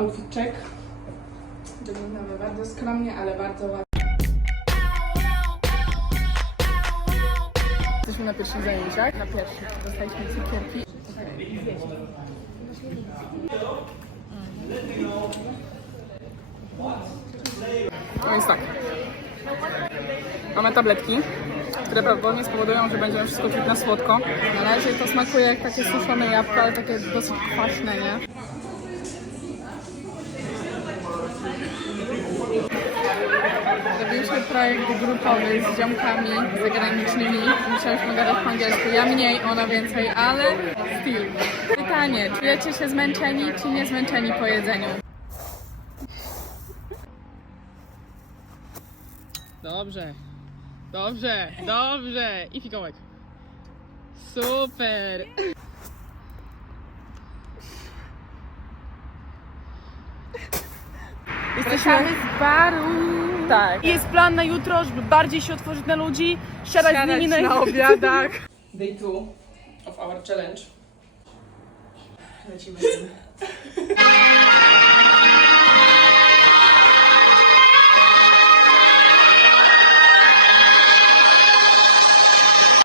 outfit check. Wyglądamy bardzo skromnie, ale bardzo ładnie. Jesteśmy na pierwszych zajęciach. Na pierwszych. Dostaliśmy cukierki. No więc tak. Mamy tabletki, które prawdopodobnie spowodują, że będziemy wszystko czuć na słodko. Na razie to smakuje jak takie suszone jabłko, ale takie dosyć kwaśne, nie? Zrobiliśmy projekt grupowy z ziomkami zagranicznymi. Musiałyśmy gadać po angielsku. Ja mniej, ona więcej, ale still. Pytanie, czujecie się zmęczeni czy nie zmęczeni po jedzeniu? Dobrze, dobrze, dobrze. I fikołek. Super. Jesteśmy z baru. Tak. I jest plan na jutro, żeby bardziej się otworzyć na ludzi, siadać, z nimi na, na obiadach. Day two of our challenge. Lecimy z tym.